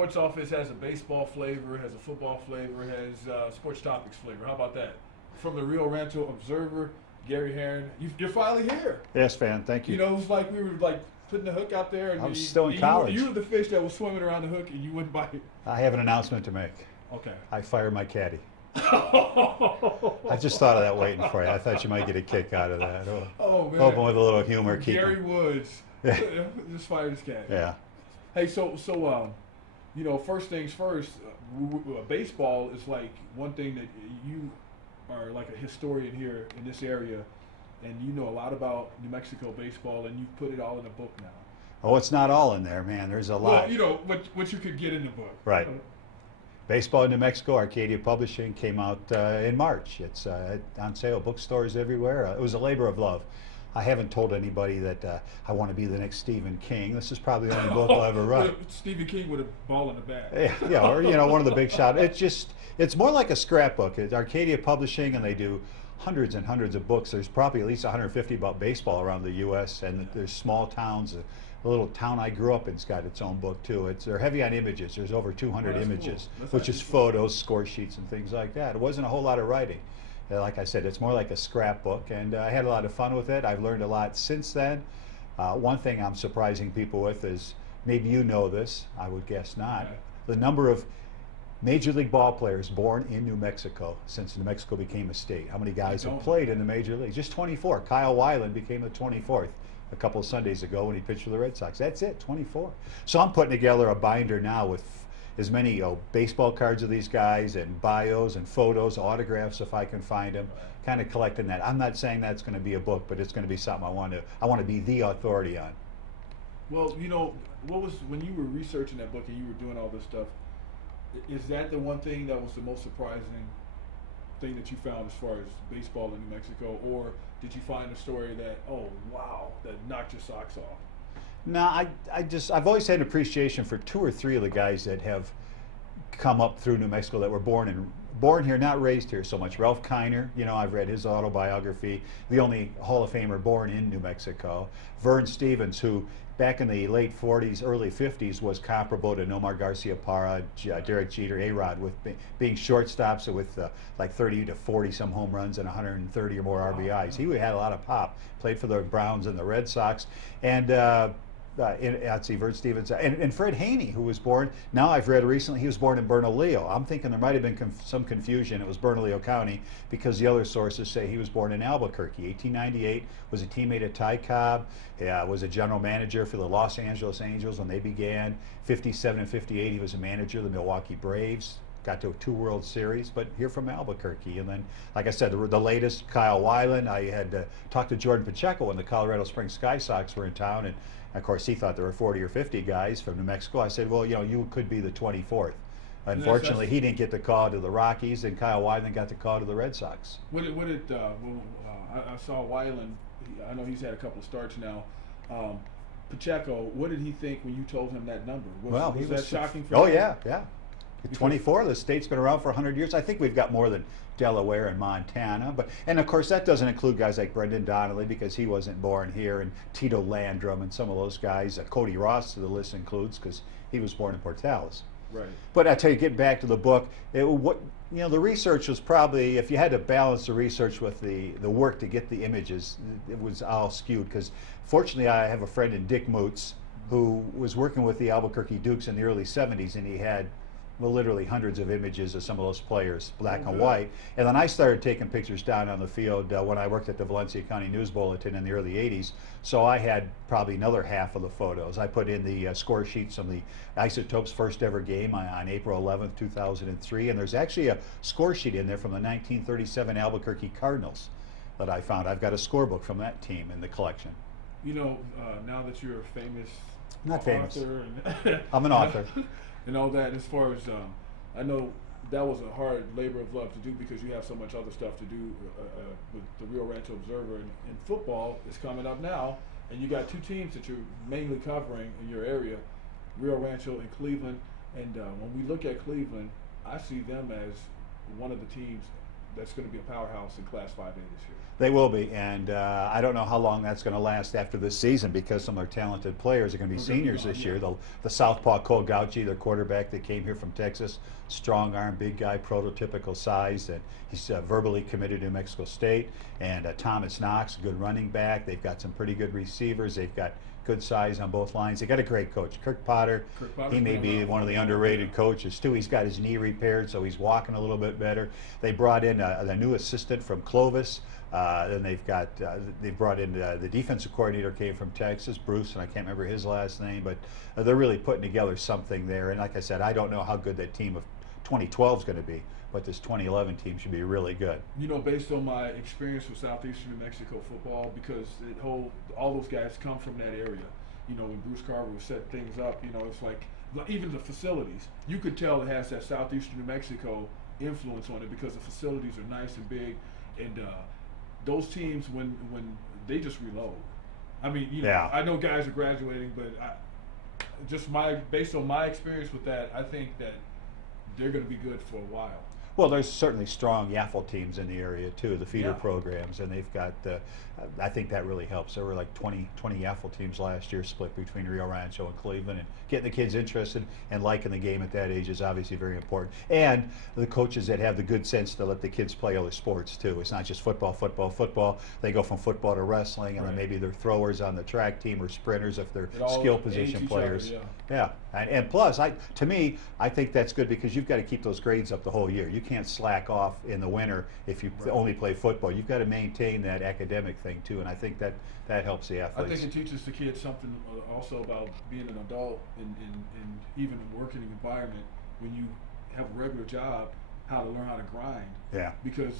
Sports Office has a baseball flavor, has a football flavor, has sports topics flavor. How about that? From the Rio Rancho Observer, Gary Herron, you're finally here. Yes, fan. Thank you. You know, it was like we were like putting the hook out there, and I was still in college. You were the fish that was swimming around the hook, and you wouldn't bite. I have an announcement to make. Okay. I fired my caddy. I just thought of that waiting for you. I thought you might get a kick out of that. Oh man. Hoping with a little humor. Gary Woods just fired his caddy. Yeah. Hey, so you know, first things first. Baseball is like one thing that you are like a historian here in this area, and you know a lot about New Mexico baseball, and you put it all in a book now. Oh, it's not all in there, man. There's a lot. Well, you know what you could get in the book. Right. Baseball in New Mexico, Arcadia Publishing, came out in March. It's on sale, bookstores everywhere. It was a labor of love. I haven't told anybody that I want to be the next Stephen King. This is probably the only book I'll ever write. Stephen King with a ball in the bat. Yeah, or you know, one of the big shots. It's more like a scrapbook. It's Arcadia Publishing, and they do hundreds and hundreds of books. There's probably at least 150 about baseball around the U.S., and there's small towns. The little town I grew up in's got its own book too. They're heavy on images. There's over 200 images, cool. Which is photos, score sheets, and things like that. It wasn't a whole lot of writing. Like I said, it's more like a scrapbook, and I had a lot of fun with it. I've learned a lot since then. One thing I'm surprising people with is, maybe you know this, I would guess not, the number of Major League ball players born in New Mexico since New Mexico became a state. How many guys have played in the Major League? Just 24. Kyle Weiland became the 24th a couple of Sundays ago when he pitched for the Red Sox. That's it, 24. So I'm putting together a binder now with as many baseball cards of these guys and bios and photos, autographs if I can find them, kind of collecting that. I'm not saying that's going to be a book, but it's going to be something I want to be the authority on. Well, you know, what was, when you were researching that book and you were doing all this stuff, is that the one thing that was the most surprising thing that you found as far as baseball in New Mexico, or did you find a story that, oh wow, that knocked your socks off? No, I've always had an appreciation for two or three of the guys that have come up through New Mexico that were born here, not raised here so much. Ralph Kiner, you know, I've read his autobiography, the only Hall of Famer born in New Mexico. Vern Stevens, who back in the late 40s, early 50s was comparable to Nomar Garcia-Parra, Derek Jeter, A-Rod, with being shortstops with like 30 to 40 some home runs and 130 or more RBIs. He had a lot of pop, played for the Browns and the Red Sox, and I'd see Vern Stevens and Fred Haney, who was born, now I've read recently, he was born in Bernalillo. I'm thinking there might have been some confusion. It was Bernalillo County because the other sources say he was born in Albuquerque. 1898, was a teammate of Ty Cobb, was a general manager for the Los Angeles Angels when they began. 57 and 58, he was a manager of the Milwaukee Braves. Got to 2 World Series, but here from Albuquerque. And then, like I said, the latest, Kyle Weiland. I had talked to Jordan Pacheco when the Colorado Springs Sky Sox were in town, and of course he thought there were 40 or 50 guys from New Mexico. I said, well, you know, you could be the 24th. Unfortunately, he didn't get the call to the Rockies, and Kyle Weiland got the call to the Red Sox. I saw Weiland. I know he's had a couple of starts now. Pacheco, what did he think when you told him that number? Was that shocking for him? Oh yeah, yeah. 24, the state's been around for 100 years. I think we've got more than Delaware and Montana. And of course, that doesn't include guys like Brendan Donnelly because he wasn't born here, and Tito Landrum and some of those guys. Cody Ross, the list includes, because he was born in Portales. Right. But I tell you, getting back to the book, the research was probably, if you had to balance the research with the work to get the images, it was all skewed. Because fortunately, I have a friend in Dick Moots who was working with the Albuquerque Dukes in the early 70s, and he had literally hundreds of images of some of those players, black and white. And then I started taking pictures down on the field when I worked at the Valencia County News Bulletin in the early 80s. So I had probably another half of the photos. I put in the score sheets from the Isotopes' first ever game on April 11th, 2003. And there's actually a score sheet in there from the 1937 Albuquerque Cardinals that I found. I've got a scorebook from that team in the collection. You know, now that you're a famous author. And I'm an author. And all that, as far as I know, that was a hard labor of love to do because you have so much other stuff to do with the Rio Rancho Observer, and football is coming up now, and you got 2 teams that you're mainly covering in your area, Rio Rancho and Cleveland. And when we look at Cleveland, I see them as one of the teams that's going to be a powerhouse in Class 5A this year. They will be, and I don't know how long that's going to last after this season because some of their talented players are going to be seniors this year. The Southpaw Cole Gauchi, their quarterback that came here from Texas, strong arm, big guy, prototypical size, and he's verbally committed to New Mexico State. And Thomas Knox, good running back. They've got some pretty good receivers. They've got good size on both lines. They got a great coach, Kirk Potter. He may be one of the underrated coaches too. He's got his knee repaired, so he's walking a little bit better. They brought in the new assistant from Clovis. Then they've brought in the defensive coordinator came from Texas, Bruce, and I can't remember his last name, but they're really putting together something there. And like I said, I don't know how good that team of 2012 is going to be, but this 2011 team should be really good. You know, based on my experience with Southeastern New Mexico football, because all those guys come from that area. You know, when Bruce Carver would set things up, you know, it's like even the facilities. You could tell it has that Southeastern New Mexico influence on it because the facilities are nice and big, and those teams when they just reload. I mean, you know, yeah. I know guys are graduating, but based on my experience with that, I think that they're going to be good for a while. Well, there's certainly strong Yaffle teams in the area too, the feeder programs, and they've got. I think that really helps. There were like 20 Yaffle teams last year, split between Rio Rancho and Cleveland, and getting the kids interested and liking the game at that age is obviously very important. And the coaches that have the good sense to let the kids play other sports too. It's not just football, football, football. They go from football to wrestling, and then maybe they're throwers on the track team or sprinters if they're skill position players. Yeah, and plus, to me, I think that's good because you've got to keep those grades up the whole year. You can't slack off in the winter if you only play football. You've got to maintain that academic thing too, and I think that helps the athletes. I think it teaches the kids something also about being an adult and even working environment when you have a regular job, how to learn how to grind. Yeah. Because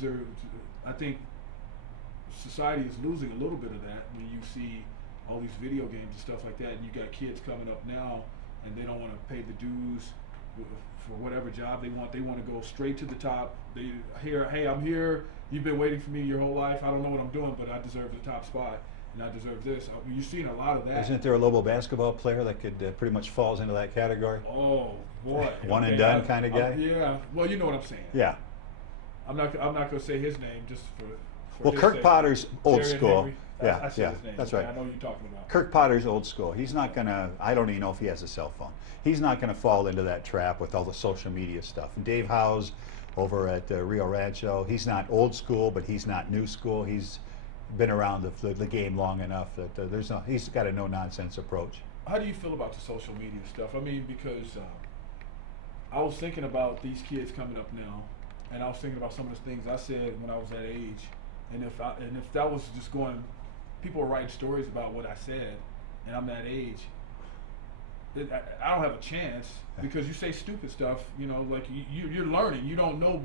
I think society is losing a little bit of that when you see all these video games and stuff like that, and you got kids coming up now and they don't want to pay the dues for whatever job they want. They want to go straight to the top. Hey, I'm here. You've been waiting for me your whole life. I don't know what I'm doing, but I deserve the top spot, and I deserve this. You're seeing a lot of that. Isn't there a Lobo basketball player that could pretty much falls into that category? Oh boy, one and done kind of guy. Yeah. Well, you know what I'm saying. Yeah. I'm not going to say his name just for well, Kirk sake. Potter's old Jerry school. Henry. Yeah, I said his name. That's Okay, right. I know you're talking about. Kirk Potter's old school. He's not going to, I don't even know if he has a cell phone. He's not going to fall into that trap with all the social media stuff. And Dave Howes over at Rio Rancho, he's not old school, but he's not new school. He's been around the game long enough that he's got a no-nonsense approach. How do you feel about the social media stuff? I mean, because I was thinking about these kids coming up now, and I was thinking about some of the things I said when I was that age, and if that was just going, people are writing stories about what I said, and I'm that age. I don't have a chance because you say stupid stuff. You know, like you're learning. You don't know.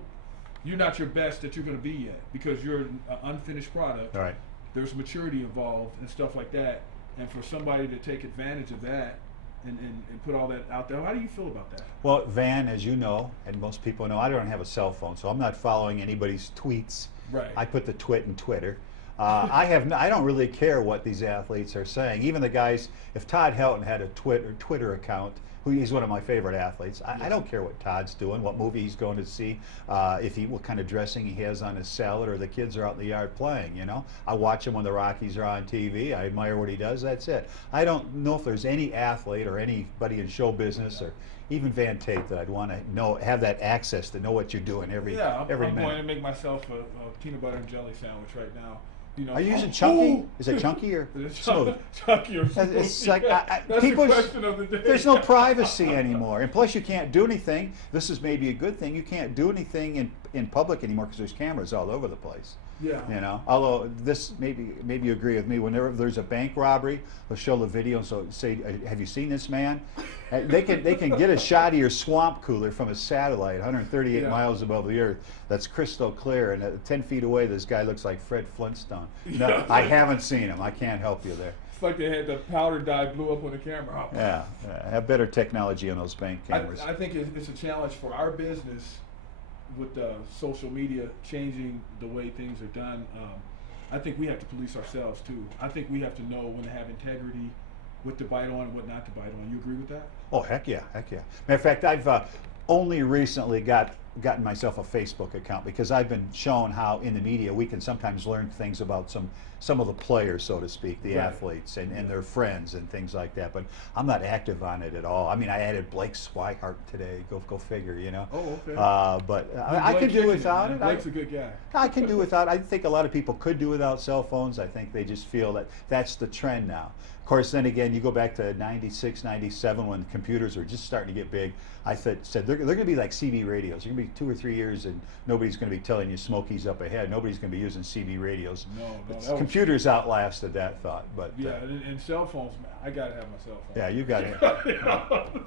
You're not your best that you're going to be yet because you're an unfinished product. All right. There's maturity involved and stuff like that. And for somebody to take advantage of that and put all that out there, how do you feel about that? Well, Van, as you know, and most people know, I don't have a cell phone, so I'm not following anybody's tweets. Right. I put the twit in Twitter. I don't really care what these athletes are saying. Even the guys, if Todd Helton had a Twitter account, he's one of my favorite athletes. I don't care what Todd's doing, what movie he's going to see, what kind of dressing he has on his salad, or the kids are out in the yard playing. You know, I watch him when the Rockies are on TV. I admire what he does. That's it. I don't know if there's any athlete or anybody in show business or even Van Tate that I'd want to have that access to know what you're doing every minute. I'm going to make myself a peanut butter and jelly sandwich right now. You know, are you using chunky? Is it chunky or smooth? Chunky or smooth. It's like that's the question of the day. There's no privacy anymore, and plus you can't do anything. This is maybe a good thing. You can't do anything in public anymore because there's cameras all over the place. Yeah. You know, although this maybe you agree with me. Whenever there's a bank robbery, they'll show the video and so say, "Have you seen this man?" They can get a shot of your swamp cooler from a satellite 138 miles above the earth. That's crystal clear, and at 10 feet away, this guy looks like Fred Flintstone. No, I haven't seen him. I can't help you there. It's like they had the powder dye blew up on the camera. Yeah, have better technology on those bank cameras. I think it's a challenge for our business with social media changing the way things are done. I think we have to police ourselves too. I think we have to know when to have integrity, what to bite on and what not to bite on. You agree with that? Oh, heck yeah, heck yeah. Matter of fact, I've only recently got gotten myself a Facebook account because I've been shown how in the media we can sometimes learn things about some of the players, so to speak, the Right. athletes and their friends and things like that. But I'm not active on it at all. I mean, I added Blake Swihart today. Go figure, you know. Oh, okay. But And I Blake can do kicking without man. it. Blake's a good guy. I can do without. I think a lot of people could do without cell phones. I think they just feel that that's the trend now. Of course, then again, you go back to 96, 97 when computers were just starting to get big. I said they're going to be like CB radios. They're going to be 2 or 3 years and nobody's going to be telling you Smokies up ahead. Nobody's going to be using CB radios. No. Computers outlasted that thought. But Yeah, and cell phones, man. I got to have my cell phone. yeah, you got it.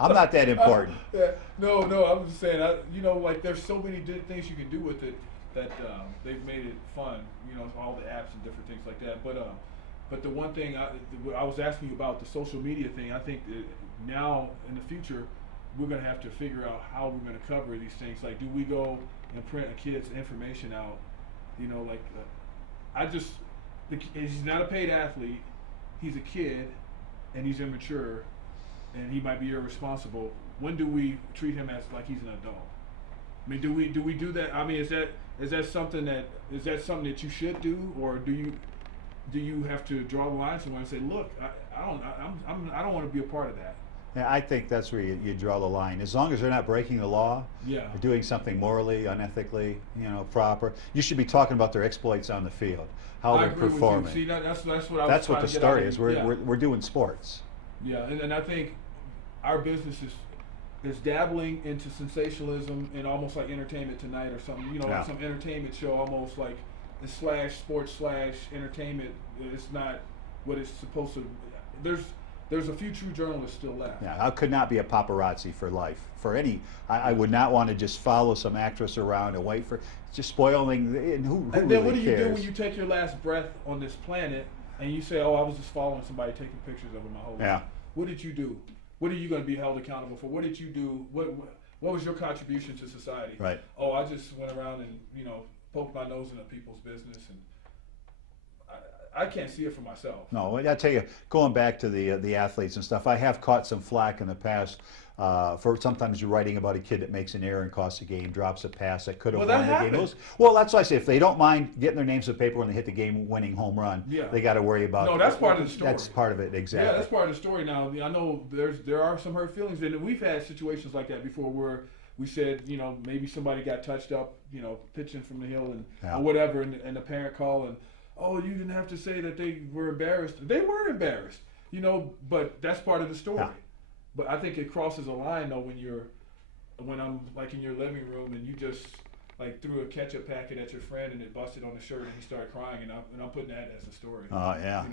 I'm not that important. Yeah, no, I'm just saying, like there's so many things you can do with it that they've made it fun, all the apps and different things like that. But the one thing I was asking you about the social media thing, I think that now in the future, we're going to have to figure out how we're going to cover these things. Like, do we go and print a kid's information out? He's not a paid athlete, he's a kid, and he's immature, and he might be irresponsible. When do we treat him as like he's an adult? I mean, do we do that? I mean, is that something that you should do, or do you have to draw the line somewhere and say, look, I don't want to be a part of that. Yeah, I think that's where you draw the line. As long as they're not breaking the law, Yeah. or doing something morally, unethically, proper, you should be talking about their exploits on the field, how I they're agree performing. with you. See, that's what I was That's trying what the to get story out is. of you. We're doing sports. Yeah, and I think our business is dabbling into sensationalism and almost like Entertainment Tonight or something. Yeah. Some entertainment show, almost like the /sports /entertainment. It's not what it's supposed to. There's a few true journalists still left. Yeah, I could not be a paparazzi for life. I would not want to just follow some actress around and wait for just spoiling. And who And then really what do you cares? do when you take your last breath on this planet and you say, "Oh, I was just following somebody taking pictures of it my whole life"? Yeah. What did you do? What are you going to be held accountable for? What did you do? What was your contribution to society? Right. Oh, I just went around and poked my nose into people's business, and I can't see it for myself. No, I tell you, going back to the athletes and stuff, I have caught some flack in the past for sometimes you're writing about a kid that makes an error and costs a game, drops a pass that could have Well, won that the game. happens. Well, that's why I say if they don't mind getting their names to paper when they hit the game-winning home run, Yeah. they got to worry about. No, that's part of the story. That's part of it, exactly. Yeah, that's part of the story. Now, I know there are some hurt feelings, and we've had situations like that before where we said, maybe somebody got touched up, pitching from the hill or whatever, and the parent called and, oh, you didn't have to say that they were embarrassed. They were embarrassed, but that's part of the story. Yeah. But I think it crosses a line though when I'm like in your living room and you just like threw a ketchup packet at your friend and it busted on the shirt and he started crying and I'm putting that as a story. Oh yeah,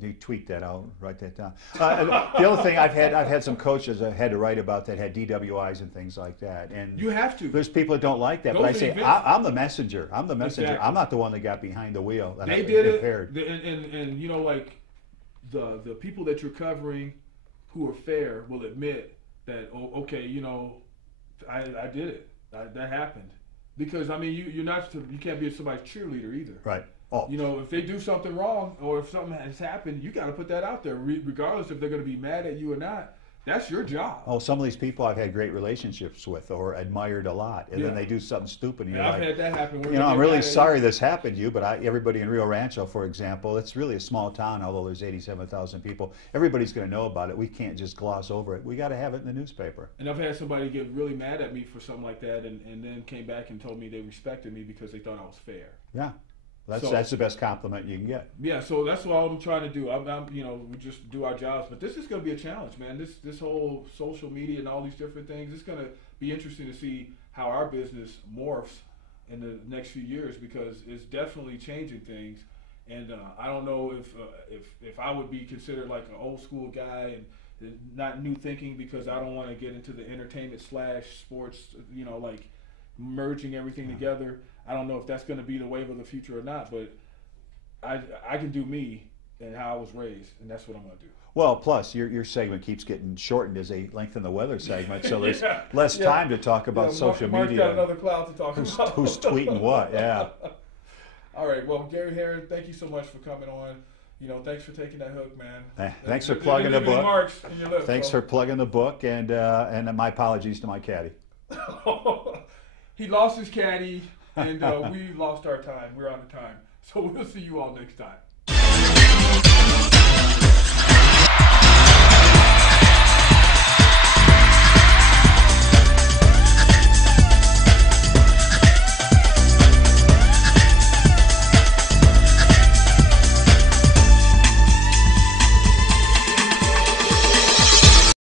you tweet that out, write that down. The other thing I've had some coaches I had to write about that had DWIs and things like that, and You have to. there's people that don't like that, Those but I are say events. I'm the messenger. I'm the messenger. Exactly. I'm not the one that got behind the wheel. And They I did impaired. it, and like the people that you're covering who are fair will admit that okay, I did it. That happened. Because I mean, you can't be somebody's cheerleader either. Right. Oh. If they do something wrong or if something has happened, you got to put that out there, regardless if they're going to be mad at you or not. That's your job. Oh, some of these people I've had great relationships with or admired a lot, and then Yeah. they do something stupid. And Yeah, you're I've like, had that happen. Where I'm they really get mad at sorry you. this happened to you, but everybody in Rio Rancho, for example, it's really a small town, although there's 87,000 people. Everybody's going to know about it. We can't just gloss over it. We got to have it in the newspaper. And I've had somebody get really mad at me for something like that, and then came back and told me they respected me because they thought I was fair. Yeah. That's So- that's the best compliment you can get. Yeah, so that's what I'm trying to do. We just do our jobs, but this is going to be a challenge, man. This whole social media and all these different things. It's going to be interesting to see how our business morphs in the next few years because it's definitely changing things. And I don't know if I would be considered like an old school guy and not new thinking because I don't want to get into the entertainment /sports. Like merging everything together. I don't know if that's going to be the wave of the future or not, but I can do me and how I was raised, and that's what I'm going to do. Well, plus your segment keeps getting shortened as they lengthen the weather segment, so there's Yeah. less Yeah. time to talk about Yeah, social Mark's media. got another cloud to talk about. Who's tweeting what? Yeah. All right. Well, Gary Herron, thank you so much for coming on. Thanks for taking that hook, man. Thanks for There- plugging there the leaving book. Marks in your lip, Thanks so. for plugging the book, and my apologies to my caddy. he lost his caddy, and we lost our time. We're out of time. So we'll see you all next time.